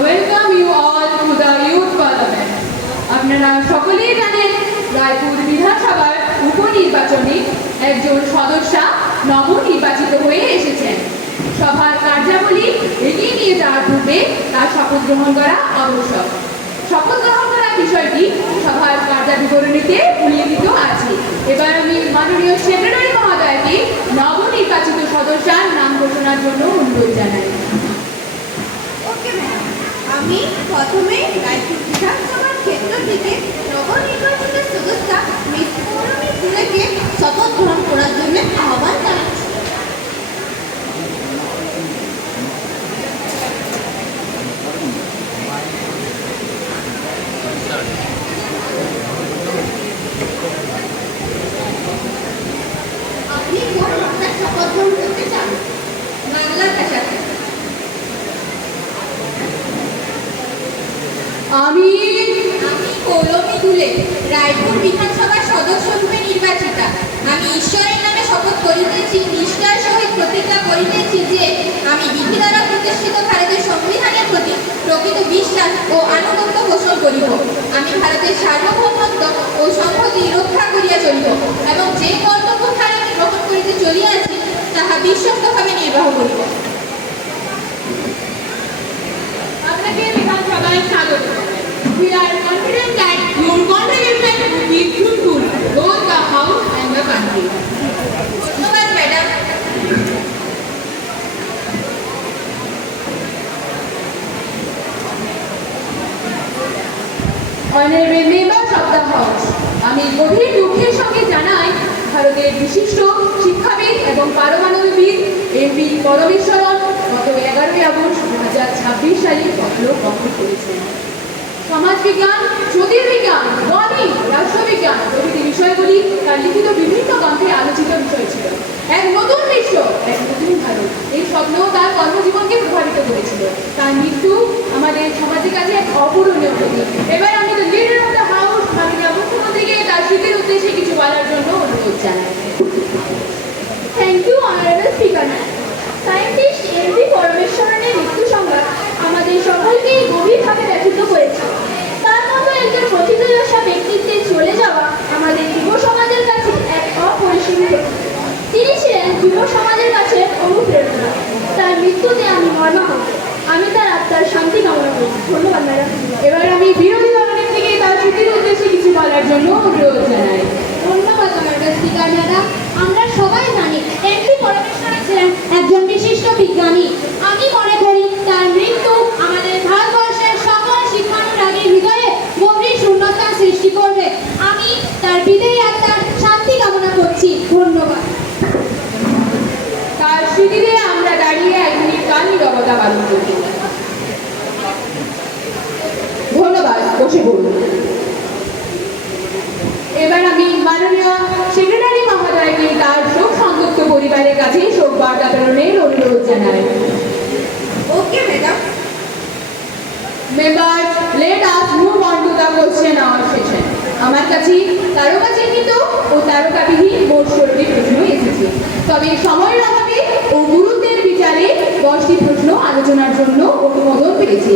welcome you all to the Youth Parliament. আপনারা সকলেই জানেন রায়পুর বিধানসভার উপনির্বাচনে একজন সদস্যা নবনির্বাচিত হয়ে এসেছেন। সভার কার্যাবলী এগিয়ে নিয়ে যাওয়ার পূর্বে তার শপথ গ্রহণ করা আবশ্যক। শপথ গ্রহণ করার বিষয়টি সভার কার্যবিবরণীতে উল্লেখিত আছে। এবার আমি মাননীয় সেক্রেটারি মহোদয়কে নবনির্বাচিত সদস্যার নাম ঘোষণার জন্য অনুরোধ জানাই। আমি প্রথমে রায়পুর বিধানসভার ক্ষেত্র থেকে নবনির্বাচিত সদস্যা মিস পৌলমী দুলেকে শপথ গ্রহণ করার জন্য আহ্বান জানাচ্ছি। আপনি কোন ভাষায় শপথ গ্রহণ করতে চান? বাংলা ভাষাতে। আমি পৌলমী দুলে রায়পুর বিধানসভার সদস্য রূপে নির্বাচিতা। আমি ঈশ্বরের নামে শপথ করিতেছি, নিষ্ঠার সহিত প্রতিজ্ঞা করিতেছি যে আমি বিধি দ্বারা প্রতিষ্ঠিত ভারতের সংবিধানের প্রতি প্রকৃত বিশ্বাস ও আনুগত্য পোষণ করিব। আমি ভারতের সার্বভৌমত্ব ও সংহতি রক্ষা করিয়া চলিব এবং যে কর্তব্যভার আমি গ্রহণ করিতে চলিয়াছি তাহা বিশ্বস্তভাবে নির্বাহ করিব। আপনাকে বিধানসভায় স্বাগত। We are confident that your contribution will be fruitful both the house and the country. ধন্যবাদ madam. Honorable members of the house, আমি গভীর দুঃখের সঙ্গে জানাই ভারতের বিশিষ্ট শিক্ষাবিদ এবং পারমাণবিক এমপি পরমেশ্বরন গত 11 আগস্ট 2026 সালে পরলোক গমন করেছেন। সমাজবিজ্ঞান, জ্যোতির্বিজ্ঞান, গণিত, রাষ্ট্রবিজ্ঞান প্রভৃতি বিষয়গুলি তার লিখিত বিভিন্ন গ্রন্থে আলোচিত বিষয় ছিল। এক নতুন বিশ্ব, এক নতুন ভারত, এই স্বপ্ন তার কর্মজীবনকে প্রভাবিত করেছিল। তার মৃত্যু আমাদের সমাজের কাছে এক অপূরণীয় ক্ষতি। এবার আমি the leader of the house মাননীয় মুখ্যমন্ত্রীকে তার স্মৃতির উদ্দেশ্যে কিছু বলার জন্য অনুরোধ জানাই। Thank you honourable speaker. Scientist MP পরমেশ্বরনের মৃত্যু সংবাদ আমাদের সকলকেই গভীরভাবে ব্যথিত করেছে। তার মতো একজন প্রথিতযশা ব্যক্তিত্বে চলে যাওয়া আমাদের যুব সমাজের কাছে এক অপরিসীম ক্ষতি। তিনি ছিলেন যুব সমাজের কাছে অনুপ্রেরণা। তার মৃত্যুতে আমি মর্মাহত। আমি তার আত্মার শান্তি কামনা করি। ধন্যবাদ ম্যাডাম। এবার আমি বিরোধী দলের থেকে তার স্মৃতির উদ্দেশ্যে কিছু বলার জন্য অনুরোধ জানাই। ধন্যবাদ অনারেবল স্পিকার ম্যাডাম। আমরা সবাই জানি এমপি পরমেশ্বর ছিলেন একজন বিশিষ্ট বিজ্ঞানী। আমি মনে করি তার মৃত্যু আমাদের ভারতবর্ষের সকল শিক্ষানুরাগীর হৃদয়ে গভীর শূন্যতার সৃষ্টি করবে। আমি তার বিদেয়ী আত্মার শান্তি কামনা করছি। ধন্যবাদ। তার স্মৃতিতে আমরা দাঁড়িয়ে 1 মিনিট কাল নীরবতা পালন করব। ধন্যবাদ, বসে পড়ুন। এবার আমি মাননীয় সেক্রেটারি মহোদয়কে তার শোক সন্তপ্ত পরিবারের কাছে শোক বার্তা প্রেরণের অনুরোধ জানাই। Okay madam. Members, let us move on to the question hour session. আমার কাছে তারকা চিহ্নিত ও তারকাবিহীন মোট 16টি প্রশ্ন এসেছে। তবে সময়ের অভাবে ও গুরুত্বের বিচারে 10টি প্রশ্ন আলোচনার জন্য অনুমোদন পেয়েছে।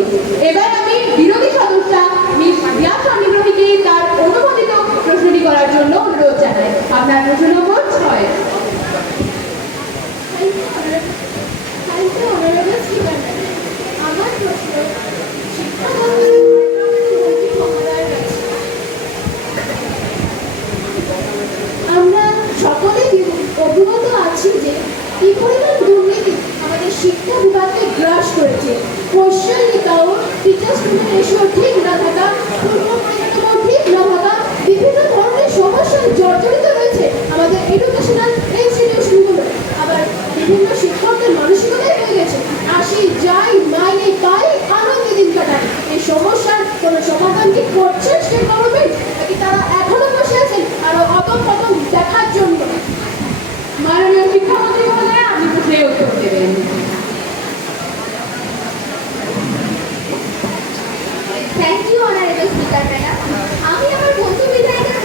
এবার আমি বিরোধী সদস্যা মিস রিয়া স্বনিগ্রহীকে তার অনুমোদিত প্রশ্নটি করার জন্য অনুরোধ জানাই। আপনার প্রশ্ন নম্বর 6। আমার প্রশ্ন আমরা সকলে অভিভূত আছি যে কি পরিমাণ দুর্নীতি আমাদের শিক্ষা বিভাগকে গ্রাস করেছে। কোশ্চেন লিখাও, টিচার স্টুডেন্ট রেশিও ঠিক না থাকা, পূর্ব পরিকাঠামো ঠিক না থাকা, বিভিন্ন ধরনের সমস্যায় জর্জরিত রয়েছে আমাদের এডুকেশনাল ইনস্টিটিউশনগুলো। আবার বিভিন্ন শিক্ষকদের মানসিকতাই হয়ে গেছে আসি যাই মাইনে পাই আনন্দে দিন কাটায়। এই সমস্যার কোনো সমাধান কি করছে স্টেট গভর্নমেন্ট, নাকি তারা এখনো বসে আছেন আরো অতম পতম দেখার জন্য? মাননীয় শিক্ষামন্ত্রী মহোদয়, আপনি প্রশ্নের উত্তর দেবেন। Thank you honourable speaker madam. আমি আমার বন্ধু বিধায়কের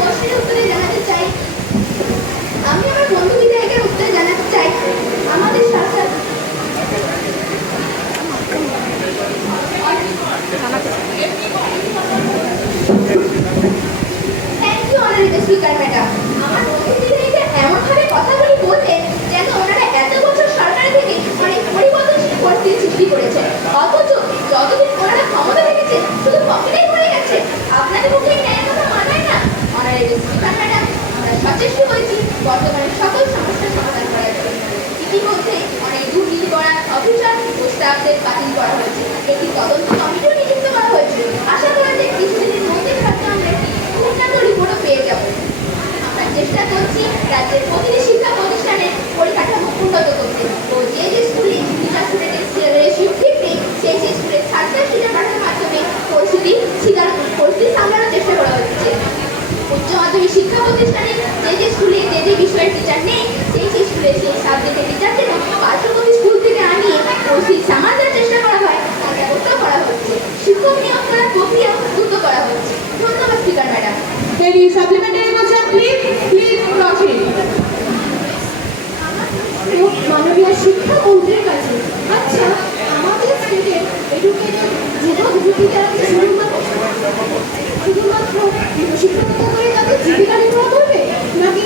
প্রতিষ্ঠানে যে স্কুলে যে বিষয়ের টিচার নেই সেই স্কুলে সেই সাবজেক্টের টিচারদের পার্শ্ববর্তী স্কুল থেকে আনিয়ে ওসি সামাল দেওয়ার চেষ্টা করা হয় তার ব্যবস্থা করা হচ্ছে। শিক্ষক নিয়োগ করার প্রক্রিয়া দ্রুত করা হচ্ছে। ধন্যবাদ speaker madam. Any supplementary question, please? Please proceed. মাননীয় শিক্ষামন্ত্রীর কাছে, আচ্ছা আমাদের স্টেটের এডুকেটেড যুবক যুবতীরা কি শুধুমাত্র শিক্ষকতা করে তাদের জীবিকা নির্বাহ করবে, নাকি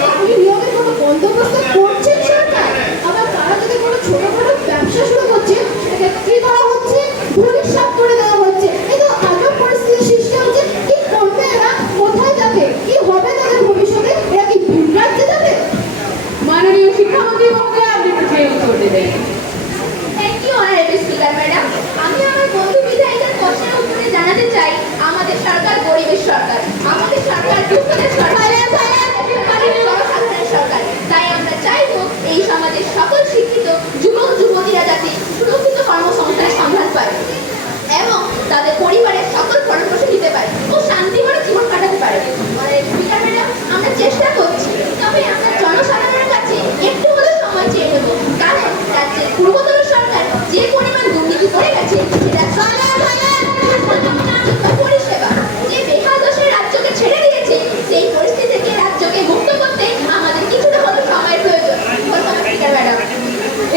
চাকরি নিয়োগের কোনো বন্দোবস্ত করছেন সরকার? আবার তারা যদি কোনো ছোটখাটো ব্যবসা শুরু করছে সেটা কি করা হচ্ছে? ভবিষ্যৎ করে দেওয়া হচ্ছে। এই তো আজব পরিস্থিতির সৃষ্টি হচ্ছে। কি করবে এরা? কোথায় যাবে? কি হবে তাদের ভবিষ্যতে? এরা কি ভিন রাজ্যে যাবে? মাননীয় শিক্ষামন্ত্রী মহোদয়, আপনি প্রশ্নের উত্তর দেবেন। Thank you honourable speaker madam. আমি আমার বন্ধু বিধায়কের প্রশ্নের উত্তরে জানাতে চাই, আমাদের সরকার গরিবের সরকার, আমাদের সরকার দুঃখদের সরকার, জনসাধারণের সরকার। তাই আমরা চাইবো এই সমাজের সকল শিক্ষিত যুবক যুবতীরা যাতে সুরক্ষিত কর্মসংস্থানের সন্ধান পায় এবং তাদের পরিবারের সকল ভরণ পোষণ দিতে পারে ও শান্তি ভরে জীবন কাটাতে পারে। স্পিকার ম্যাডাম, আমরা চেষ্টা করছি, তবে আমরা জনসাধারণের কাছে একটু হলেও সময় চেয়ে নেব, কারণ রাজ্যের পূর্বতন সরকার যে পরিমাণ দুর্নীতি করে গেছে সেটা পরিষেবা যে বেহাল দশের রাজ্যকে ছেড়ে দিয়েছে, সেই পরিস্থিতি থেকে রাজ্যকে মুক্ত করতে আমাদের কিছুটা হলেও সময়ের প্রয়োজন। ধন্যবাদ স্পিকার ম্যাডাম।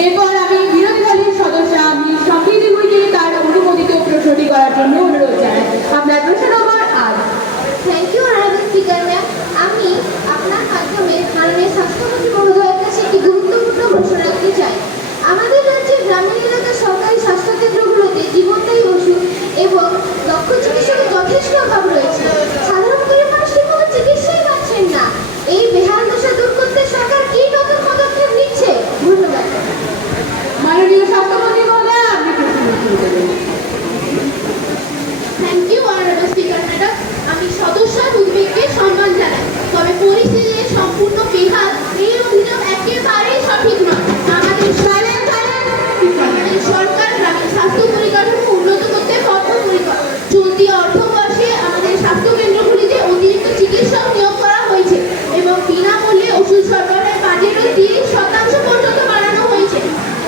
এরপর আমি বিরোধী দলের সদস্য আমি সম্প্রীতি ভুইকে তার অনুমোদিত প্রশ্নটি করার জন্য অনুরোধ জানাই। আপনার প্রশ্ন নম্বর 8। Thank you honourable speaker ma'am. আমি আপনার মাধ্যমে মাননীয় স্বাস্থ্যমন্ত্রী মহোদয়ের কাছে একটি গুরুত্বপূর্ণ প্রশ্ন রাখতে চাই। আমাদের রাজ্যের গ্রামীণ এলাকার সরকারি স্বাস্থ্যকেন্দ্রগুলোতে জীবনদায়ী ওষুধ এবং দক্ষ চিকিৎসকের যথেষ্ট অভাব রয়েছে। সাধারণ গরিব মানুষ ঠিকমতো চিকিৎসাই পাচ্ছেন না। এই বেহাল দশা দূর করতে সরকার কি নতুন পদক্ষেপ নিচ্ছে? ধন্যবাদ। মাননীয় স্বাস্থ্যমন্ত্রী মহোদয়, আপনি প্রশ্নের উত্তর দেবেন। Thank you honourable speaker madam. আমি সদস্যর উদ্বেগকে সম্মান জানাই, তবে পরিস্থিতি সম্পূর্ণ বেহাল এই অভিযোগ একেবারেই সঠিক নয়। আমাদের সরকার গ্রামীণ স্বাস্থ্য পরিকাঠামো উন্নত করতে বদ্ধপরিকর। চলতি অর্থবর্ষে আমাদের স্বাস্থ্য কেন্দ্রগুলিতে অতিরিক্ত চিকিৎসক নিয়োগ করা হয়েছে এবং বিনামূল্যে ওষুধ সরবরাহের বাজেটও 30% পর্যন্ত বাড়ানো হয়েছে।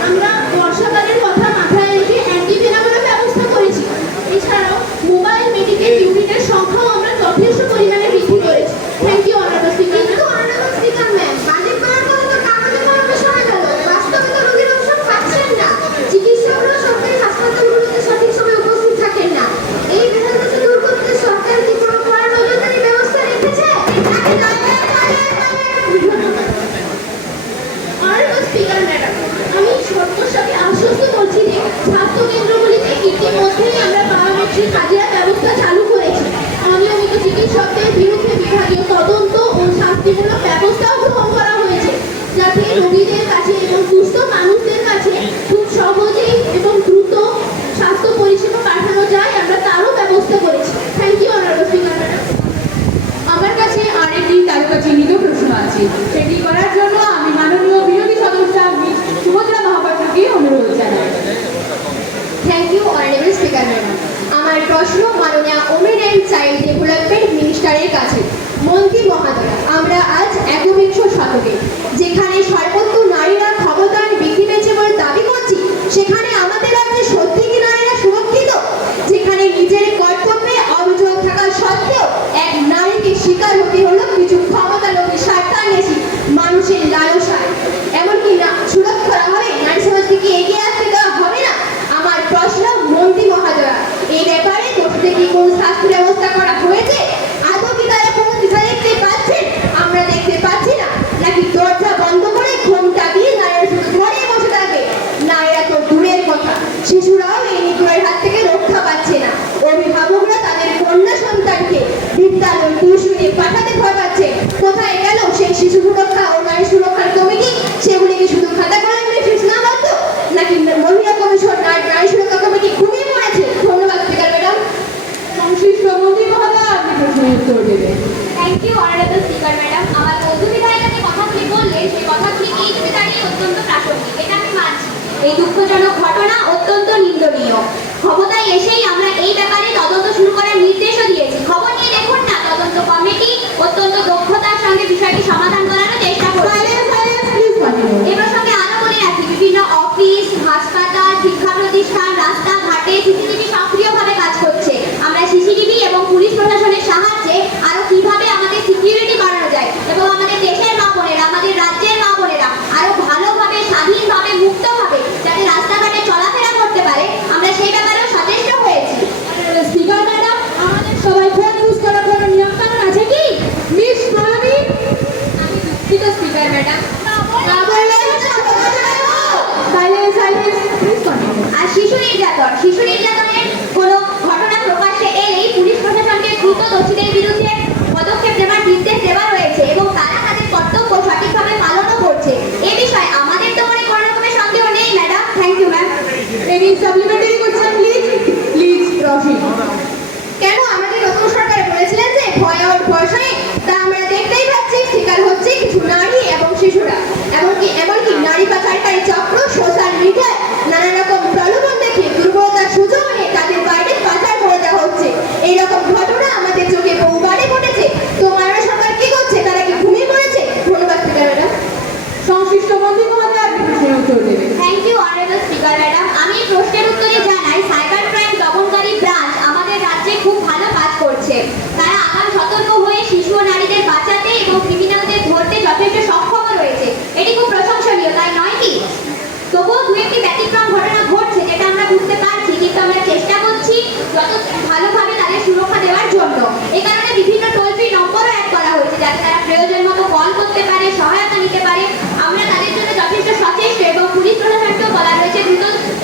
আমরা বর্ষাকালের কথা মাথায় রেখে অ্যান্টিভেনামের ব্যবস্থা করেছি। এছাড়াও মোবাইল মেডিকেল ইউনিটের সংখ্যাও আমরা যথেষ্ট পরিমাণে বৃদ্ধি করেছি। Thank you honourable speaker ma'am. Budget করার কথা তো কাগজে কলমে শোনা গেল, বাস্তবে তো রোগীর ওষুধ পাচ্ছেন না। চিকিৎসকরা সরকারি হাসপাতালগুলোতে সঠিক সময়ে উপস্থিত থাকেন না। এই বেহালদশা দূর করতে সরকার কি কোনো কড়া নজরদারি ব্যবস্থা রেখেছে? অনারেবল স্পিকার ম্যাডাম, আমি সর্বস্বামী আশ্বস্ত করছি যে স্বাস্থ্য কেন্দ্রগুলিতে ইতিমধ্যেই আমরা বায়োমেট্রিক হাজিরা ব্যবস্থা চালু করেছি। অনিয়মিত চিকিৎসকদের বিরুদ্ধে বিভাগীয় তদন্ত ও শাস্তিমূলক ব্যবস্থাও গ্রহণ করা হয়েছে, যাতে রোগীদের কাছে এবং সুস্থ মানুষদের কাছে খুব সহজেই এবং দ্রুত স্বাস্থ্য পরিষেবা পাঠানো যায়, আমরা তারও ব্যবস্থা করেছি। Thank you honourable speaker madam. আমার কাছে আরেকটি তালিকা চিহ্নিত প্রশ্ন আছে, সেটি করার জন্য আমি মাননীয় বিরোধী সদস্য মিস সুভদ্রা মহাপাত্রকে অনুরোধ জানাই। Thank you honourable speaker madam. আমার প্রশ্ন মাননীয় ওমেন অ্যান্ড চাইল্ড ডেভেলপমেন্ট মিনিস্টারের কাছে। মন্ত্রী মহাদয়া, আমরা আজ একবিংশ শতকে যেখানে সর্বত্র নারীরা ক্ষমতায়ন বৃদ্ধি পেয়েছে বলে দাবি করছি, সেখানে আমাদের রাজ্যে সত্যি কি নারীরা সুরক্ষিত? যেখানে নিজের কর্তব্যে অবিচল থাকা সত্ত্বেও এক নারীকে শিকার হতে হলো কিছু ক্ষমতালোভী স্বার্থান্বেষী মানুষের লালসায়। এমনকি না সুরক্ষা করা হবে, নারী সমাজকে কি এগিয়ে আসতে দেওয়া হবে না? আমার প্রশ্ন মন্ত্রী মহাদয়া, এই ব্যাপারে কোর্টে কি কোনো শাস্তি ব্যবস্থা করা হয়েছে? আদৌ কি তারা কোনো দিশা দেখতে পাচ্ছেন? আমরা দেখতে পাচ্ছি না, নাকি দরজা বন্ধ করে ঘোমটা দিয়ে নারীরা শুধু ঘরে বসে থাকবে? নারীরা তো দূরের কথা, শিশুরাও এই নিগ্রহের হাত থেকে রক্ষা পাচ্ছে না। অভিভাবকরা তাদের কন্যা সন্তানকে বিদ্যালয় টিউশনে পাঠাতে ভয় পাচ্ছে। কোথায় গেল সেই শিশু সুরক্ষা ও নারী সুরক্ষার কমিটি? সেগুলিকে শুধু খাতা কলমে সূচনাবদ্ধ, নাকি মহিলা কমিশন নারী সুরক্ষা কমিটি ঘুমিয়ে পড়েছে? ধন্যবাদ স্পিকার ম্যাডাম। সংশ্লিষ্ট মন্ত্রী মহোদয়, আপনি প্রশ্নের উত্তর দেবেন। Thank you honourable speaker madam. আমার বন্ধু বিধায়ক যে কথাগুলি বললে সেই কথাগুলি এই যুগে দাঁড়িয়ে অত্যন্ত প্রাসঙ্গিক, এটা আমি মানছি। এই দুঃখজনক ঘটনা অত্যন্ত নিন্দনীয়। ক্ষমতায় এসেই আমরা এই ব্যাপারে তদন্ত শুরু করার নির্দেশও দিয়েছি। খবর নিয়ে দেখুন না, তদন্ত কমিটি অত্যন্ত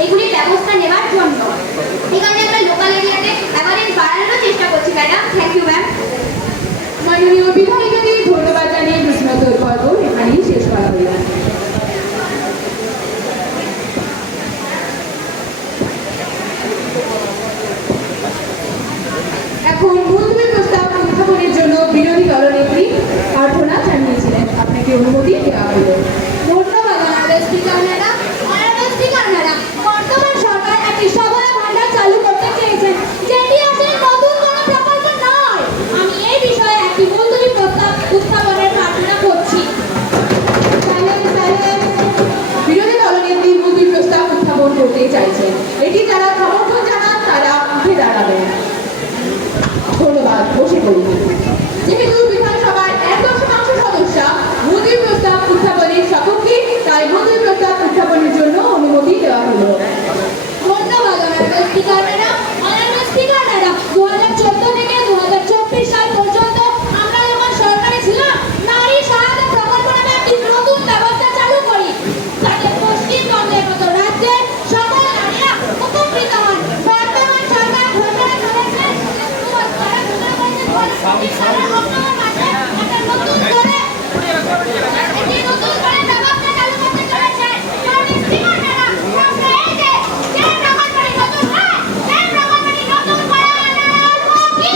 এগুলির ব্যবস্থা নেওয়ার জন্য। এখানে আমরা লোকাল এরিয়াতে অ্যাভারেজ বাড়ানোর চেষ্টা করছি ম্যাডাম। Thank you ma'am. মাননীয় বিধায়িকাকে ধন্যবাদ জানিয়ে প্রশ্নোত্তর পর্ব এখানেই শেষ করা হল। এখন মুলতবি প্রস্তাব উত্থাপনের জন্য বিরোধী দলনেত্রী প্রার্থনা জানিয়েছিলেন, আপনাকে অনুমতি দেওয়া হলো। ধন্যবাদ honourable speaker madam. Honourable speaker madam, বর্তমান সরকার একটি সহায়ক ভাণ্ডার চালু করতে চেয়েছেন, যেটি আসলে নতুন কোনো প্রকল্প নয়। আমি এই বিষয়ে একটি মুলতবি প্রস্তাব উত্থাপনের প্রার্থনা করছি। বিরোধী দলনেত্রী মুলতবি প্রস্তাব উত্থাপন করতে চাইছেন, এটি যারা সমর্থন জানান তারা উঠে দাঁড়াবেন। ধন্যবাদ, বসে পড়ুন। যেহেতু বিধানসভার 1/10 সদস্য মুলতবি প্রস্তাব উত্থাপনের সপক্ষে, তাই মুলতবি প্রস্তাব উত্থাপনের জন্য অনুমতি দেওয়া হলো। ধন্যবাদ honourable speaker madam. Honourable speaker madam, 2014 থেকে 2024 সাল পর্যন্ত আমরা যখন সরকারে ছিলাম, নারী সহায়তা প্রকল্প নামে একটি নতুন ব্যবস্থা চালু করি, যাতে পশ্চিমবঙ্গের মতো রাজ্যে সকল নারীরা উপকৃত হন। বর্তমান সরকার ঘোষণা করেছে 2025 সালের অক্টোবর মাসে একটা নতুন করে ব্যবস্থা চালু করতে চলেছে। স্পিকার ম্যাডাম, আমরা এই যে প্রকল্পটি নতুন হয়, সেই প্রকল্পটি নতুন করা কি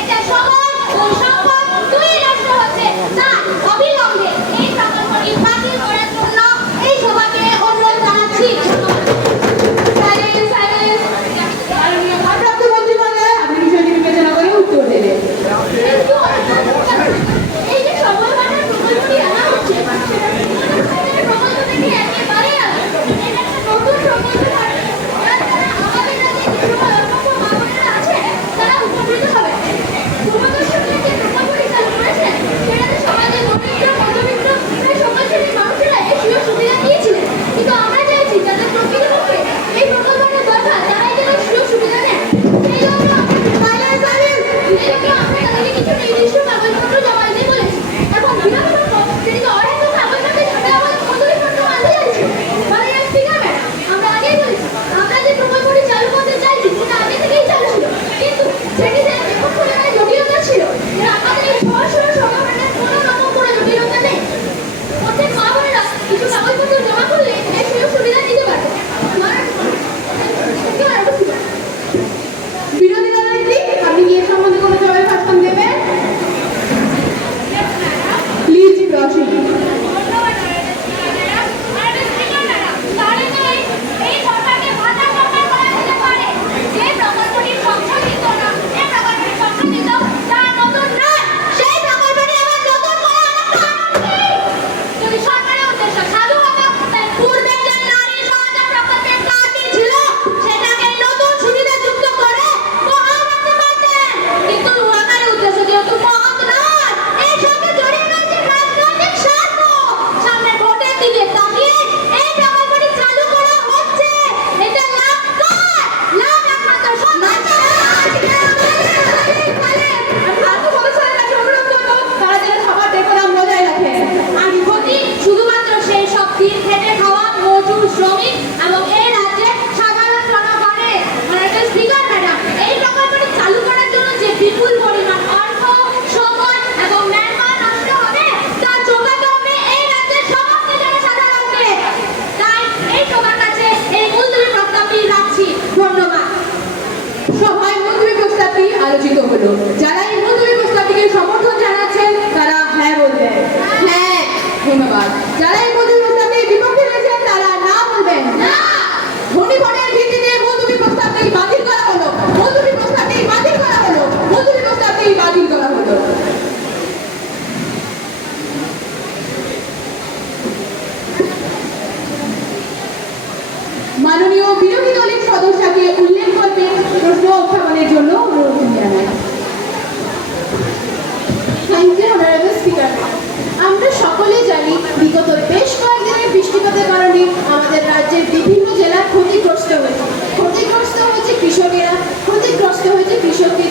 এটা সময় ও সম্পদ দুই নষ্ট হচ্ছে। তাই অবিলম্বে এই প্রকল্পটি বাতিল করার জন্য এই সভাকে অনুরোধ জানাচ্ছি। মাননীয় ভারপ্রাপ্ত মন্ত্রী মহোদয়, আপনি বিষয়টি বিবেচনা করে উত্তর দেবেন। কিন্তু এই যে সময় বাঁধার প্রকল্পটি আনা হচ্ছে, সেটা প্রকল্প থেকে একেবারে আলাদা। এটা একটা নতুন প্রকল্প নয়, যার দ্বারা আমাদের রাজ্যে কিছু অল্প মানুষেরা আছে, তারা উপকৃত হবে। পূর্বদর্শকরা যে প্রকল্পটি চালু করেছেন, সেটাতে সমাজের দরিদ্র, মধ্যবিত্ত প্রায় সকল শ্রেণীর মানুষেরা এই সুযোগ সুবিধা নিয়েছিলেন। কিন্তু আমরা চাইছি যাদের প্রকৃতপক্ষে এই প্রকল্পটা দরকার, তারাই যেন সুযোগ সুবিধা নেন। সেই জন্য আমরা তাদেরকে কিছু নির্দিষ্ট কাগজপত্র জমা দিতে বলেছি। এখন বিধানসভা তিনি অহেতু কাগজপত্রে ঝামেলা বলে মন্তব্যপত্র আনতে চাইছে। মাননীয় স্পিকার ম্যাডাম, আমরা আগেই বলেছি, আমরা যে প্রকল্পটি চালু করতে চাইছি সেটা আগে থেকেই চালু ছিল, কিন্তু সেটিতে বিপক্ষজনের জটিলতা ছিল। আমাদের এই সরাসরি সমাধানের কোনো রকম কোনো জটিলতা নেই। প্রত্যেক মা বোনেরা কিছু কাগজপত্র জমা করলে এই সুযোগ সুবিধা নিতে পারবে। বিরোধী দলনেত্রী, আপনি কি এর সম্বন্ধে কোনো জবাব ভাষণ দেবেন? Please proceed. শ্রমিক এবং এই রাজ্যে সাধারণ জনগণের। অনারেবল স্পিকার ম্যাডাম, এই প্রকল্পটি চালু করার জন্য যে বিপুল পরিমাণ অর্থ, সময় এবং ম্যানপাওয়ার নষ্ট হবে, তা যোগাতে হবে এই রাজ্যের সমস্ত জনসাধারণকে। তাই এই সবার কাছে এই মুলতবি প্রস্তাবটি রাখছি। ধন্যবাদ। সভায় মুলতবি প্রস্তাবটি আলোচিত হলো। যারা এই মুলতবি প্রস্তাবটিকে সমর্থন জানাচ্ছেন তারা হ্যাঁ বলবেন। হ্যাঁ। ধন্যবাদ। যারা এই মুলতবি প্রস্তাবটির বিপক্ষে রয়েছেন তারা না বলবেন। না। ধনীভোটের ভিত্তিতে মুলতবি প্রস্তাবটি বাতিল করা হলো। মুলতবি প্রস্তাবটি বাতিল করা হলো। মুলতবি প্রস্তাবটি বাতিল করা হলো। মাননীয় বিরোধী দলের সদস্যকে উল্লেখ করতে প্রশ্ন উত্থাপনের জন্য অনুরোধ জানাই। Thank you honourable speaker. আমরা সকলে জানি, বিগত বেশ কয়েকদিনের বৃষ্টিপাতের কারণে আমাদের রাজ্যের বিভিন্ন জেলা ক্ষতিগ্রস্ত হয়েছে। ক্ষতিগ্রস্ত হয়েছে কৃষকেরা, ক্ষতিগ্রস্ত হয়েছে কৃষকদের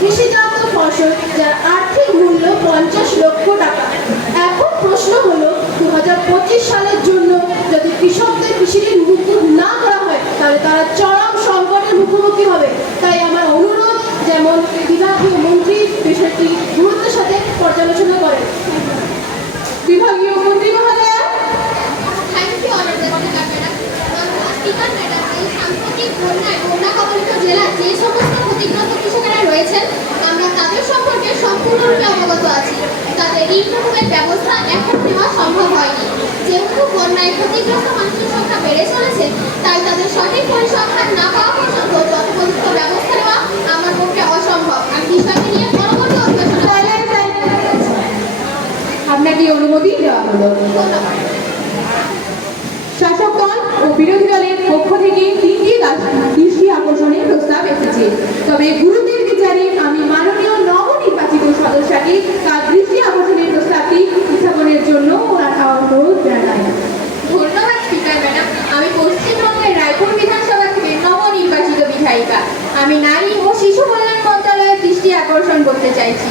কৃষিজাত ফসল, যার আর্থিক মূল্য 50 লক্ষ টাকা। এখন প্রশ্ন হলো, 2025 সালের জন্য যদি কৃষকদের কৃষি ঋণ মুকুব না করা সম্ভব হয়নি। যেহেতু বন্যায় ক্ষতিগ্রস্ত মানুষের সংখ্যা বেড়ে চলেছে, তাই তাদের সঠিক পরিসংখ্যান না পাওয়া পর্যন্ত যথোপযুক্ত ব্যবস্থা নেওয়া আমার পক্ষে অসম্ভব। আমি বিষয়টি নিয়ে পরবর্তী অধিবেশনে আপনাকে অনুমতি দেওয়া হলো। ধন্যবাদ। শাসক দল ও বিরোধী দলের পক্ষ থেকে তিনটি দৃষ্টি আকর্ষণের প্রস্তাব এসেছে, তবে গুরুত্বের বিচারে আমি মাননীয় নবনির্বাচিত সদস্যকে তার দৃষ্টি আকর্ষণের প্রস্তাবটি উত্থাপনের জন্য অনুরোধ জানাই। ধন্যবাদ স্পিকার ম্যাডাম। আমি পশ্চিমবঙ্গের রায়পুর বিধানসভা থেকে নবনির্বাচিত বিধায়িকা। আমি নারী ও শিশু কল্যাণ মন্ত্রণালয়ের দৃষ্টি আকর্ষণ করতে চাইছি।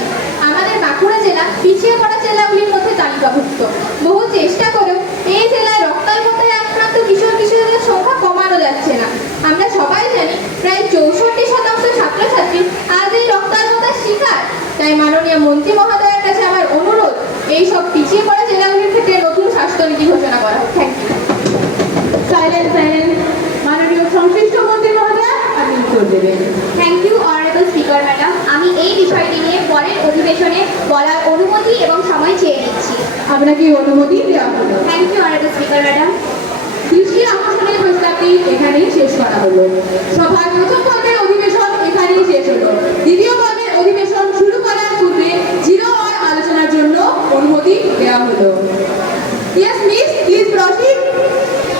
আমাদের বাঁকুড়া জেলা পিছিয়ে পড়া জেলাগুলির মধ্যে তালিকাভুক্ত। বহু চেষ্টা করেও এই জেলায় রক্তাল্পতায় আক্রান্ত কিশোর কিশোরীদের সংখ্যা কমানো যাচ্ছে না। আমরা সবাই জানি প্রায় 64% ছাত্রছাত্রী আজ এই রক্তাল্পতার শিকার। তাই মাননীয় মন্ত্রী মহোদয়ের কাছে আমার অনুরোধ, এই সব পিছিয়ে পড়া জেলাগুলির ক্ষেত্রে নতুন স্বাস্থ্যনীতি ঘোষণা করা হোক। Thank you. Silence silence. মাননীয় সংশ্লিষ্ট মন্ত্রী মহোদয়, আপনি উত্তর দেবেন। Thank you honourable speaker madam. আমি এই বিষয়টি নিয়ে পরের অধিবেশনে বলার অনুমতি এবং সময় চেয়ে নিচ্ছি। আপনাকে অনুমতি দেওয়া হলো। Thank you honourable speaker madam. দৃষ্টি আকর্ষণের প্রস্তাবটি এখানেই শেষ করা হলো। সভার প্রথম পর্বের অধিবেশন এখানেই শেষ হলো। দ্বিতীয় পর্বের অধিবেশন শুরু করার পূর্বে 0 আওয়ার আলোচনার জন্য অনুমতি দেওয়া হলো। Yes miss, please proceed.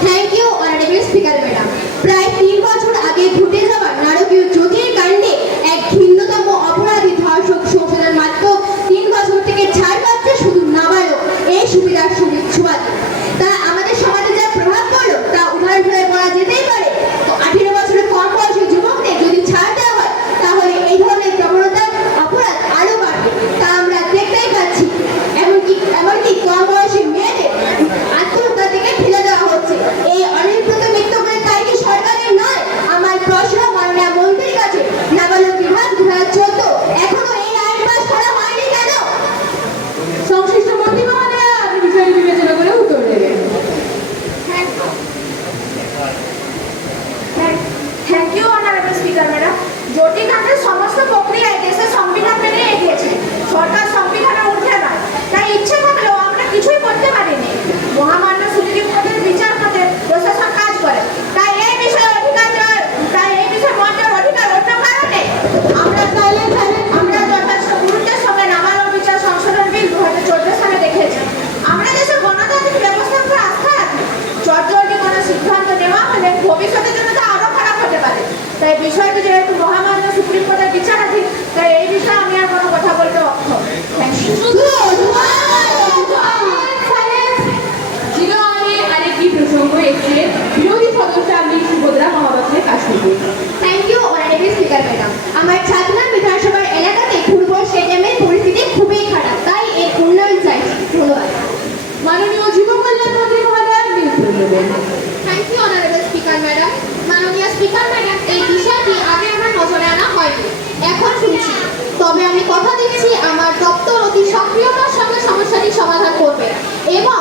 Thank you honourable speaker madam. প্রায় 3 বছর আগে ঘটে যাওয়া নারকীয় যুগের কাণ্ডে এক ঘৃণ্যতম অপরাধী ধর্ষক সংশোধন মাত্র 3 বছর থেকে ছাড় পাচ্ছে শুধু নাবালক এই সুবিধার সুবাদে। তা আমাদের সমাজে যা প্রভাব পড়লো তা উদাহরণ হয়ে বলা যেতেই পারে। তো 18 বছরের কম বয়সী যুবকদের যদি ছাড় দেওয়া হয়, তাহলে এই ধরনের প্রবণতা অপরাধ আরো বাড়বে। তা আমরা দেখতেই পাচ্ছি। এমনকি কম বয়সী মেয়েদের আত্মহত্যা থেকে ঠেলে দেওয়া হচ্ছে। এই অনিয়ন্ত্রিত মৃত্যুগুলির দায় কি সরকারের নয়? আমার প্রশ্ন মাননীয় মন্ত্রীর কাছে, নাবালক বিভাগ 2014 এখনো এই আইন পাস করা হয়নি কেন? সংশ্লিষ্ট মন্ত্রী মহোদয়, আপনি বিষয়টি বিবেচনা করে উত্তর দেবেন। Thank you honourable speaker madam. জটিল কাণ্ডের সমস্ত প্রক্রিয়ায় দেশের সংবিধান মেনে এগিয়েছে। সরকার সংবিধানের ঊর্ধ্বে নয়, তাই ইচ্ছে থাকলেও আমরা কিছুই করতে পারিনি। মহামান্য সুপ্রিম কোর্টের বিচারপতি প্রশাসন কাজ করে, তাই এই বিষয়ে মঞ্চের অধিকার অন্য কারণে আমরা যথেষ্ট গুরুত্বের সঙ্গে নাবালক বিচার সংশোধন বিল 2014 সালে দেখেছি। আমরা দেশের গণতান্ত্রিক ব্যবস্থার উপর আস্থা রাখি। চটজলদি কোনো সিদ্ধান্ত নেওয়া হলে ভবিষ্যতের জন্য তা আরো খারাপ হতে পারে। তাই বিষয়টি যেহেতু মহামান্য সুপ্রিম কোর্টের বিচারাধীন, তাই এই বিষয়ে আমি আর কোনো কথা বলতে অক্ষম। Thank you. 0 আওয়ারে আরেকটি প্রসঙ্গ এসেছে বিরোধী সদস্য আপনি সুভদ্রা মহাপাত্রের কাছ থেকে। Thank you honourable speaker madam. আমার ছাতনা বিধানসভার এলাকাতে পূর্ব স্টেডিয়ামের পরিস্থিতি খুবই খারাপ, তাই এর উন্নয়ন চাইছি। ধন্যবাদ। মাননীয় যুব কল্যাণ মন্ত্রী মহোদয়, আপনি উত্তর দেবেন। Thank you honourable speaker madam. মাননীয় স্পিকার ম্যাডাম, এই বিষয়টি আগে আমার নজরে আনা হয়নি, এখন শুনছি। তবে আমি কথা দিচ্ছি আমার দপ্তর অতি সক্রিয়তার সঙ্গে সমস্যাটি সমাধান করবে, এবং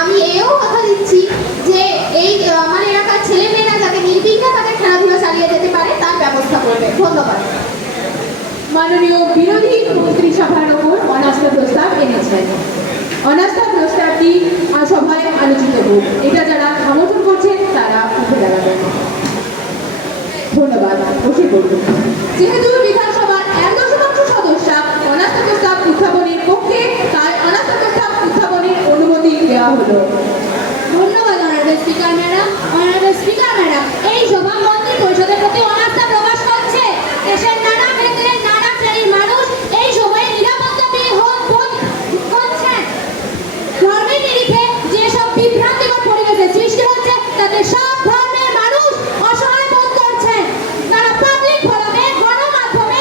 আমি এও কথা দিচ্ছি যে এই আমার এলাকার ছেলেমেয়েরা যাতে নির্বিঘ্নে তাদের খেলাধুলা চালিয়ে যেতে পারে তার ব্যবস্থা করবে। ধন্যবাদ। মাননীয় বিরোধী মন্ত্রিসভার ওপর অনাস্থা প্রস্তাব এনেছেন। অনাস্থা প্রস্তাবটি সভায় আলোচিত হোক। এটা যারা সমর্থন করছেন তারা উঠে দাঁড়াবেন। ধন্যবাদ। বসে পড়ুন। যেহেতু বিধানসভার 1/2 সদস্য অনাস্থা প্রস্তাব উত্থাপনের পক্ষে, তাই অনাস্থা প্রস্তাব উত্থাপনের অনুমতি দেওয়া হলো। ধন্যবাদ honourable speaker madam. Honourable speaker madam, এই সভা মন্ত্রী পরিষদের প্রতি অনাস্থা প্রকাশ করছে। দেশের নানা ক্ষেত্রে নানা শ্রেণীর মানুষ এই সময়ে নিরাপত্তা পেয়ে বোধ করছেন। ধর্মের নিরিখে যেসব বিভ্রান্তিকর পরিবেশের সৃষ্টি হচ্ছে, তাতে সব ধর্মের মানুষ অসহায় বোধ করছেন। তারা পাবলিক ফোরামে, গণমাধ্যমে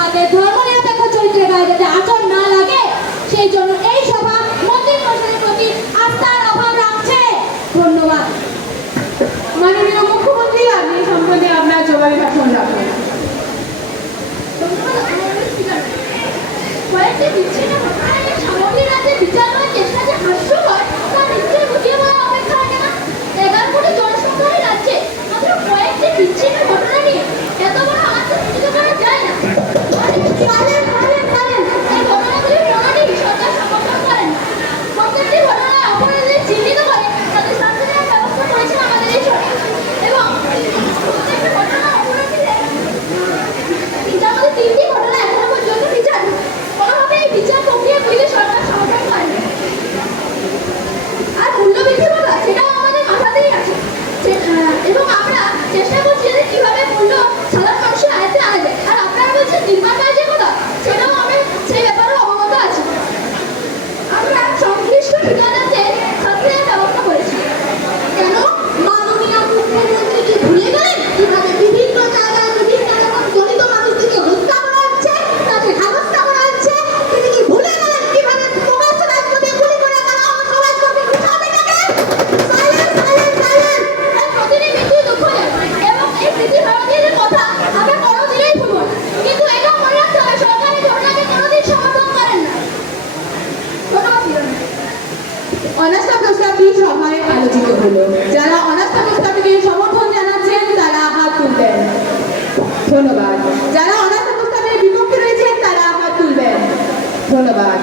যাহাতে ধর্মনিরপেক্ষ চরিত্রের গায়ে যাতে আচরণ না লাগে, সেই জন্য এই সভা মন্ত্রী প্রশাসনের প্রতি আস্থার অভাব রাখছে। ধন্যবাদ। মাননীয় মুখ্যমন্ত্রী, আপনি এই সম্বন্ধে আপনার জবাবি ভাষণ রাখুন। কয়েকটি বিচ্ছিন্ন ঘটনায় সামগ্রিক রাজ্যে বিচার করার চেষ্টা যে হাস্যকর তা নিশ্চয়ই বুঝিয়ে বলা অপেক্ষা রাখে না। 11 কোটি জনসংখ্যার এই রাজ্যে মাত্র কয়েকটি বিচ্ছিন্ন ঘটনা নিয়ে এত বড় আত্মস্থিত করা যায় না। এই ঘটনাগুলি কোনোটিই সরকার সমর্থন করেন না। প্রত্যেকটি ঘটনায় অপরাধীদের চিহ্নিত করে তাদের শাস্তি দেওয়ার ব্যবস্থা করেছেন আমাদের এই সরকার। এবং প্রত্যেকটি ঘটনার অপরাধীদের যার মধ্যে 3টি ঘটনা এখনো পর্যন্ত বিচার কোনোভাবে এই বিচার প্রক্রিয়াগুলিকে সরকার সমর্থন করে না। আর মূল্যবৃদ্ধি বলা সেটাও আমাদের মাথাতেই আছে। এবং আমরা চেষ্টা করছি যে কিভাবে মূল্য সাধারণ মানুষের আয়ত্তে আনা যায়। আর আপনারা বলছেন নির্মাণ কাজের কথা, সেটাও আমি সেই ব্যাপারেও অবগত আছি। আমরা সংশ্লিষ্ট ঠিকাদারদের শাস্তি দেওয়ার ব্যবস্থা করেছি। কেন মাননীয় মুখ্যমন্ত্রী কি ভুলে গেলেন কিভাবে বিভিন্ন জায়গায় বিভিন্ন রকম দলিত মানুষদেরকে হত্যা করা হচ্ছে, তাদের হেনস্থা করা হচ্ছে? তিনি কি ভুলে গেলেন কিভাবে প্রকাশ্য রাজপথে গুলি করে তারা অসহায় কর্মী উঠাবে তাকে? এই প্রতিটি মৃত্যু দুঃখজনক এবং এই স্মৃতিভারতীয়দের কথা আমরা কোনোদিনই ভুলব না। কিন্তু এটাও মনে রাখতে হবে সরকার এই ঘটনাকে কোনোদিন সমর্থন করেন না। ধন্যবাদ। অনাস্থা প্রস্তাবটি সভায় আলোচিত হলো। যারা অনাস্থা প্রস্তাবটিকে সমর্থন জানাচ্ছেন তারা হাত তুলবেন। ধন্যবাদ। যারা অনাস্থা প্রস্তাবের বিপক্ষে রয়েছেন তারা হাত তুলবেন। ধন্যবাদ।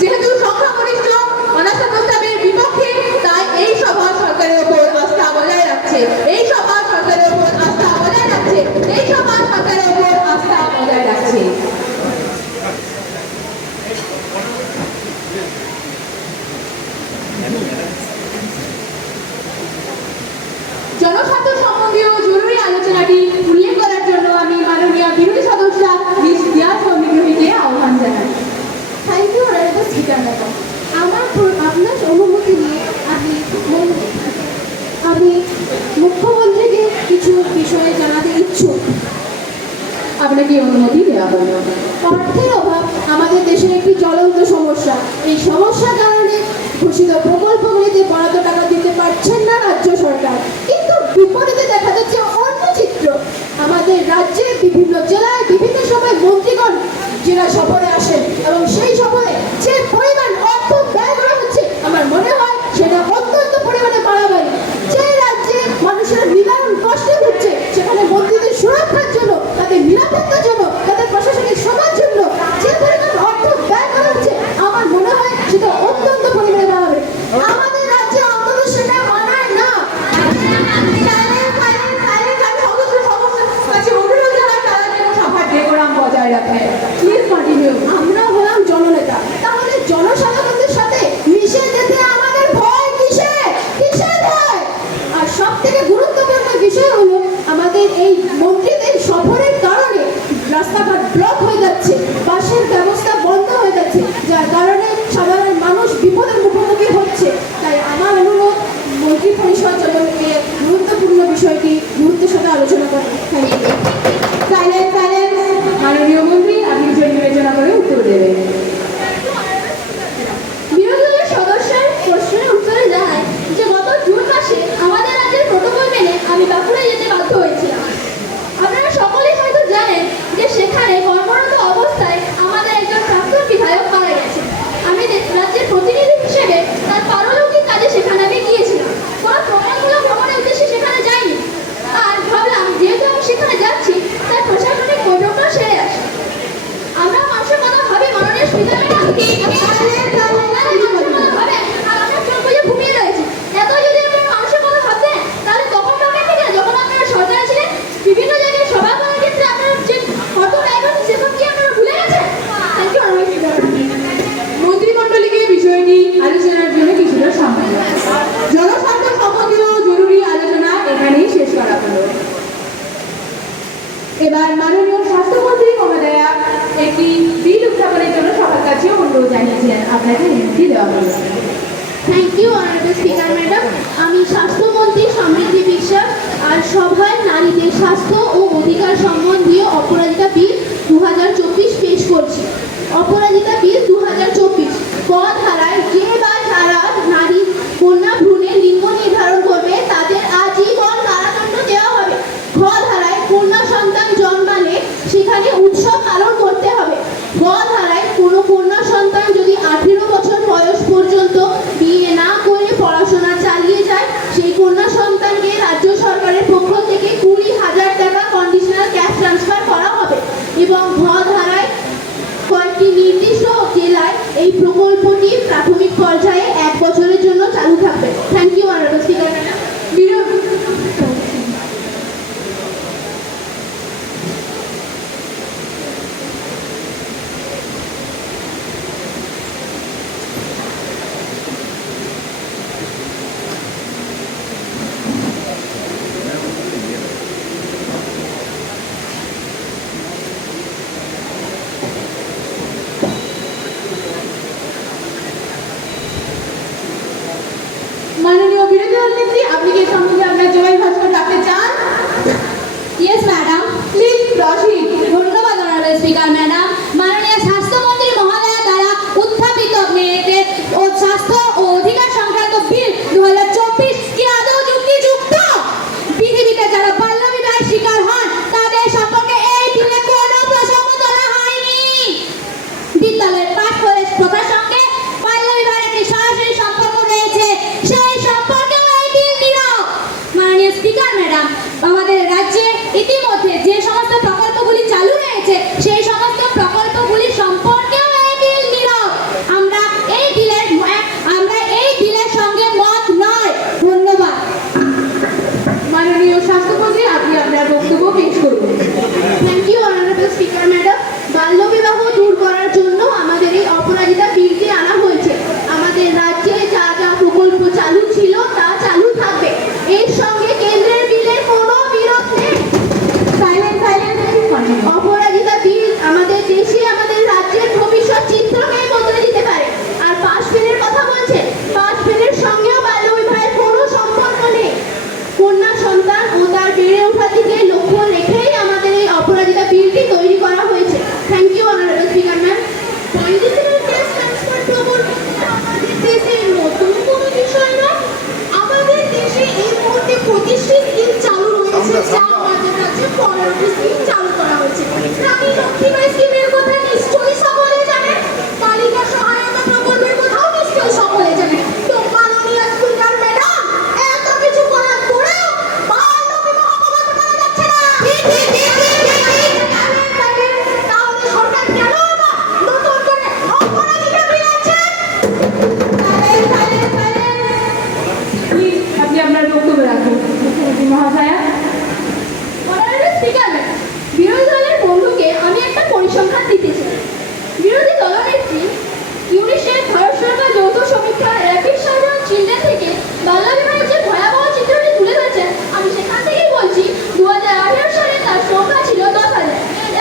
যেহেতু সংখ্যাগরিষ্ঠ অনাস্থা প্রস্তাবের বিপক্ষে, তাই এই সভা সরকারের ওপর আস্থা বজায় রাখছে। এই সভা সরকারের ওপর আস্থা বজায় রাখছে। এই সভা সরকারের ওপর আস্থা বজায় রাখছে। জনস্বার্থ সম্বন্ধীয় জরুরি আলোচনাটি উল্লেখ করার জন্য আমি মাননীয় বিরোধী সদস্য মিস দিয়া চন্দ্রগ্রহীকে আহ্বান জানাই। Thank you honourable speaker madam. আপনার অনুমতি নিয়ে আমি মুখ্যমন্ত্রীকে কিছু বিষয়ে জানাতে ইচ্ছুক। আপনাকে অনুমতি দেওয়া হলো। অর্থের অভাব আমাদের দেশের একটি জ্বলন্ত সমস্যা। এই সমস্যার কারণে ঘোষিত প্রকল্পগুলিতে বরাদ্দ টাকা দিতে পারছেন না রাজ্য সরকার। কিন্তু বিপরীতে দেখা যাচ্ছে অন্য চিত্র। আমাদের রাজ্যে বিভিন্ন জেলায় বিভিন্ন সময় মন্ত্রীগণ জেলা সফরে আসেন এবং সেই সফরে যে পরিমাণ অর্থ ব্যয় করা হচ্ছে আমার মনে হয় সেটা অত্যন্ত পরিমাণে বাড়াবাড়ি। যে রাজ্যে মানুষের নিদারুণ কষ্টে ভুগছে সেখানে মন্ত্রীদের সুরক্ষার জন্য, তাদের নিরাপত্তার জন্য, তাদের প্রশাসনিক সেবার জন্য যে পরিমাণ অর্থ ব্যয় করা হচ্ছে আমার মনে হয় সেটা অত্যন্ত পরিমাণে বাড়াবে। আমাদের রাজ্যে অন্তত সেটা মানায় না। বজায় রাখে। Please continue. আমরা হলাম জননেতা, তাহলে জনসাধারণদের সাথে মিশে যেতে আমাদের ভয় কিসের? কিসের ভয়? আর সব থেকে গুরুত্বপূর্ণ বিষয় হলো আমাদের এই মন্ত্রীদের সফরের কারণে রাস্তাঘাট ব্লক হয়ে যাচ্ছে, বাসের ব্যবস্থা বন্ধ হয়ে যাচ্ছে, যার কারণে সাধারণ মানুষ বিপদের মুখোমুখি হচ্ছে। তাই আমার অনুরোধ মন্ত্রী পরিষদ যেন এই গুরুত্বপূর্ণ বিষয়টি গুরুত্বের সাথে আলোচনা করে। Thank you. Silence, silence. মাননীয় মন্ত্রী, আপনি কিছু বিবেচনা করে উত্তর দেবেন। বিরোধী দলের সদস্যের প্রশ্নের উত্তরে জানায় যে গত জুন মাসে আমাদের রাজ্যের প্রোটোকল মেনে আমি বাঁকুড়া যেতে বাধ্য হয়েছিলাম। আপনারা সকলেই হয়তো জানেন যে সেখানে কর্মরত অবস্থায় আমাদের একজন প্রাক্তন বিধায়ক মারা গেছে। আমি রাজ্যের প্রতিনিধি হিসেবে তার পারলৌকিক কাজে সেখানে আমি গিয়েছিলাম। কোনো প্রমাণমূলক ভ্রমণের উদ্দেশ্যে সেখানে যাইনি। আর ভাবলাম যেহেতু আমি সেখানে যাচ্ছি তাই প্রশাসনিক বৈঠকটা সেরে আসি। আমরা মানুষের কথা ভাবে মাননীয় স্পিকার ম্যাডাম, আর আমরা চোখ বুজে ঘুমিয়ে রয়েছি। এত যদি আপনারা মানুষের কথা ভাবতেন তাহলে তখন ভাবেন না যখন আপনারা সরকারে ছিলেন বিভিন্ন জায়গায় সভা করার ক্ষেত্রে আপনারা যে অর্থ ব্যয় করেন সেসব কি আপনারা ভুলে গেছেন? Thank you honourable speaker. মন্ত্রিমণ্ডলীকে বিষয়টি আলোচনার জন্য কিছুটা সময় দেওয়া। জনস্বার্থ সম্বন্ধীয় জরুরি আলোচনা এখানেই শেষ করা হলো। এবার মাননীয় স্বাস্থ্যমন্ত্রী মহোদয়া একটি বিল উত্থাপনের জন্য সবার কাছে অনুরোধ জানিয়েছেন। আপনাকে অনুমতি দেওয়া হলো। Thank you honourable speaker madam. আমি স্বাস্থ্যমন্ত্রী সমৃদ্ধি বিশ্বাস আর সভায় নারীদের স্বাস্থ্য ও অধিকার সম্বন্ধীয় অপরাজিতা বিল 2024 উৎসব পালন করতে হবে। ধারায় কোনো কন্যা সন্তান যদি 18 বছর বয়স পর্যন্ত বিয়ে না করে পড়াশোনা চালিয়ে যায়, সেই কন্যা সন্তানকে রাজ্য সরকারের পক্ষ থেকে 20,000 টাকা কন্ডিশনাল ক্যাশ ট্রান্সফার করা হবে। এবং ধারায় কয়েকটি নির্দিষ্ট জেলায় এই প্রকল্পটি প্রাথমিক পর্যায়ে 1 বছরের জন্য চালু থাকবে। Thank you honourable speaker madam. মাননীয় বিরোধী দল নেত্রী, আপনি কি সম্বন্ধে আপনার জবাই ভাষণ রাখতে চান? Yes madam. Please proceed. ধন্যবাদ অনারেবল স্পিকার ম্যাডাম। মাননীয় স্বাস্থ্যমন্ত্রী মহোদয়া দ্বারা উত্থাপিত মেয়েদের ও স্বাস্থ্য ও অধিকার সংক্রান্ত বিল 2024 কি আদৌ যুক্তিযুক্ত? পৃথিবীতে যারা বাল্য বিবাহের শিকার হন তাদের সম্পর্কে এই বিলে কোনো প্রসঙ্গ তোলা হয়নি। বিদ্যালয়ের পাঠ কলেজ প্রথার সঙ্গে বাল্য বিবাহের একটি সরাসরি সম্পর্ক রয়েছে, সেই সম্পর্কেও এই বিল নীরব। মাননীয় স্পিকার ম্যাডাম, আমাদের রাজ্যে ইতিমধ্যে যে সমস্ত প্রকল্পগুলি চালু রয়েছে সেই সমস্ত প্রকল্পগুলি সম্পর্কেও এই বিল নীরব। আমরা এই বিলের সঙ্গে মত নয়। ধন্যবাদ। মাননীয় স্বাস্থ্যমন্ত্রী, আপনি আপনার বক্তব্য পেশ করুন। Thank you honourable speaker madam. বাল্যবিবাহ দূর করার জন্য আমাদের এই অপরাজিতা বিলটি আনা হয়েছে। আমাদের রাজ্যে যা যা প্রকল্প চালু ছিল তা চালু থাকবে। এর সঙ্গে কেন্দ্রের বিলের কোনো বিরোধ নেই। Silent silent. অপরাজিতা বিল আমাদের দেশে আমাদের রাজ্যের ভবিষ্যৎ চিত্রকে বদলে দিতে পারে। আর পাশ ফেলের কথা বলছে, পাশ ফেলের সঙ্গেও বাল্যবিবাহের কোনো সম্পর্ক নেই। কন্যা সন্তান ও তার বেড়ে ওঠা দিকে লক্ষ্য রেখেই আমাদের এই অপরাজিতা বিলটি তৈরি করা হয়েছে। Thank you honourable speaker ma'am. Conditional cash transfer প্রকল্পটা আমাদের দেশে নতুন কোনো বিষয় নয়। আমাদের দেশে এই মুহূর্তে 25টি স্কিম চালু রয়েছে, যা আমাদের রাজ্যে 15টি স্কিম চালু করা হয়েছে। রানী লক্ষ্মীবাই স্কিমের কথা নিশ্চয়ই সকলে জানেন। বালিকা সহায়তা প্রকল্পের কথাও নিশ্চয়ই সকলে জানেন। তো মাননীয় স্পিকার ম্যাডাম, এত কিছু করার পরেও বাল্য বিবাহ বন্ধ করা যাচ্ছে না। তাহলে সরকার কেন আবার নতুন করে অপরাজিতা বিল আনছে? প্লিজ আপনি আপনার বক্তব্য রাখুন। মুখ্যমন্ত্রী মহাশয়া। অনারেবল স্পিকার ম্যাডাম, বিরোধী দলের বন্ধুকে আমি একটা পরিসংখ্যান দিতে চাই। বিরোধী দলনেত্রী ইউনিসেফ, ভারত সরকার যৌথ সমীক্ষা, র্যাপিড সার্ভার চিলড্রেন থেকে বাল্য বিবাহের যে ভয়াবহ চিত্রটি তুলে ধরেছেন, আমি সেখান থেকেই বলছি। 2018 সালে তার সংখ্যা ছিল 10,000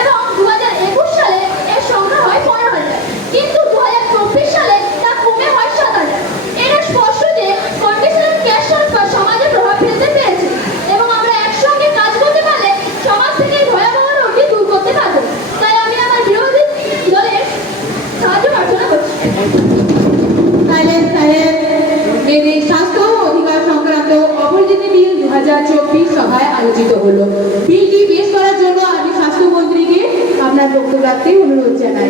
এবং 2021 সালে এর সংখ্যা হয় 15,000, কিন্তু 2024 সালে তা কমে হয় 7,000। এটা স্পষ্ট যে কন্ডিশনাল ক্যাশ ট্রান্সফার সমাজে প্রভাব ফেলতে পেরেছে এবং আমরা একসঙ্গে কাজ করতে পারলে সমাজ থেকে এই ভয়াবহ রোগটি দূর করতে পারবো। তাই আমি আমার বিরোধী দলের সাহায্য প্রার্থনা করছি। Silent silent. মেয়েদের স্বাস্থ্য ও অধিকার সংক্রান্ত অপরাজিতা বিল 2024 সভায় আলোচিত হলো। বিলটি পেশ করার জন্য আমি স্বাস্থ্যমন্ত্রীকে আপনার বক্তব্য রাখতে অনুরোধ জানাই।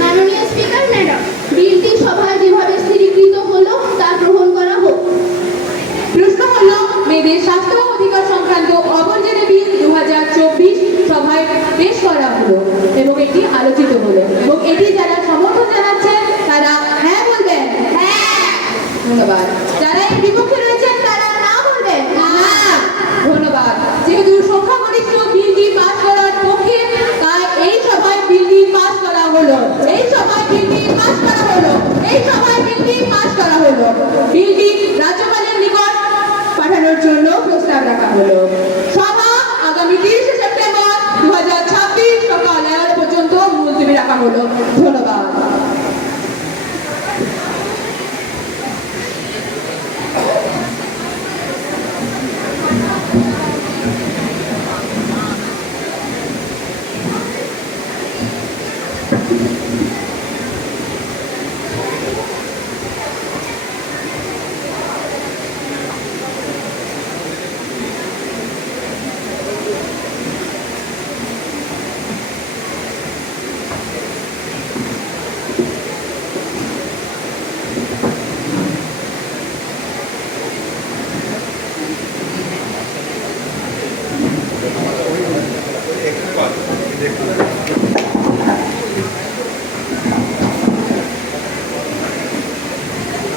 মাননীয় স্পিকার ম্যাডাম, বিলটি সভায় যেভাবে স্থিরীকৃত হলো তা গ্রহণ করা হোক। প্রশ্ন হলো, মেয়েদের স্বাস্থ্য ও অধিকার সংক্রান্ত অপরাজিতা বিল 2024 সভায় পেশ করা হলো এবং এটি আলোচিত হলো এবং এটি যারা সমর্থন জানাচ্ছেন তারা হ্যাঁ বলবেন। ধন্যবাদ। যারা এর বিপক্ষে রয়েছেন তারা না বলবেন। ধন্যবাদ। যেহেতু সংখ্যাগরিষ্ঠ বিলটি পাস করার পক্ষে, তাই এই সভায় বিলটি পাস করা হলো। এই সভায় বিলটি পাস করা হলো। এই সভায় বিলটি পাস করা হলো। বিলটি রাজ্যপালের নিকট পাঠানোর জন্য প্রস্তাব রাখা হলো। সভা আগামী 30 সেপ্টেম্বর 2026 সকাল 11 পর্যন্ত মুলতবি রাখা হলো। ধন্যবাদ।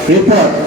report